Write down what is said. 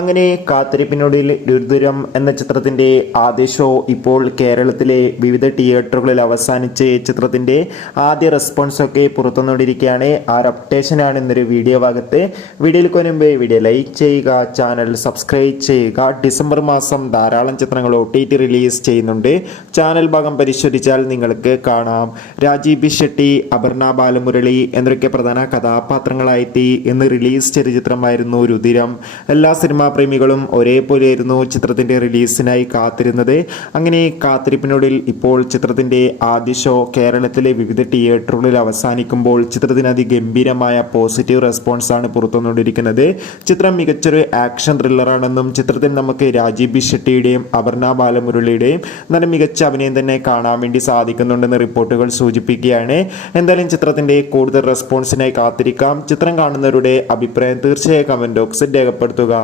അങ്ങനെ കാത്തിരിപ്പിനൊടുവിൽ രുദ്രം എന്ന ചിത്രത്തിൻ്റെ ആദ്യ ഷോ ഇപ്പോൾ കേരളത്തിലെ വിവിധ തിയേറ്ററുകളിൽ അവസാനിച്ച് ചിത്രത്തിൻ്റെ ആദ്യ റെസ്പോൺസൊക്കെ പുറത്തുവന്നുകൊണ്ടിരിക്കുകയാണ്. ആ ഒരു അപ്ഡേഷനാണ് ഇന്നൊരു വീഡിയോ ഭാഗത്ത്. വീഡിയോയിൽ മുൻപ് വീഡിയോ ലൈക്ക് ചെയ്യുക, ചാനൽ സബ്സ്ക്രൈബ് ചെയ്യുക. ഡിസംബർ മാസം ധാരാളം ചിത്രങ്ങൾ OTT റിലീസ് ചെയ്യുന്നുണ്ട്. ചാനൽ ഭാഗം പരിശോധിച്ചാൽ നിങ്ങൾക്ക് കാണാം. രാജീവ് ബി ഷെട്ടി, അപർണ ബാലമുരളി എന്നൊക്കെ പ്രധാന കഥാപാത്രങ്ങളായെത്തി ഇന്ന് റിലീസ് ചെയ്ത ചിത്രമായിരുന്നു രുദ്രം. എല്ലാ സിനിമാ പ്രേമികളും ഒരേപോലെയായിരുന്നു ചിത്രത്തിന്റെ റിലീസിനായി കാത്തിരുന്നത്. അങ്ങനെ കാത്തിരിപ്പിനൊടുവിൽ ഇപ്പോൾ ചിത്രത്തിന്റെ ആദ്യ ഷോ കേരളത്തിലെ വിവിധ തിയേറ്ററുകളിൽ അവസാനിക്കുമ്പോൾ ചിത്രത്തിന് അതിഗംഭീരമായ പോസിറ്റീവ് റെസ്പോൺസ് ആണ് പുറത്തുവന്നുകൊണ്ടിരിക്കുന്നത്. ചിത്രം മികച്ചൊരു ആക്ഷൻ ത്രില്ലറാണെന്നും ചിത്രത്തിൽ നമുക്ക് രാജീവ് ബി ഷെട്ടിയുടെയും അപർണ ബാലമുരളിയുടെയും നല്ല മികച്ച അഭിനയം തന്നെ കാണാൻ വേണ്ടി സാധിക്കുന്നുണ്ടെന്ന് റിപ്പോർട്ടുകൾ സൂചിപ്പിക്കുകയാണ്. എന്തായാലും ചിത്രത്തിന്റെ കൂടുതൽ റെസ്പോൺസിനായി കാത്തിരിക്കാം. ചിത്രം കാണുന്നവരുടെ അഭിപ്രായം തീർച്ചയായും കമന്റ് ബോക്സിൽ രേഖപ്പെടുത്തുക.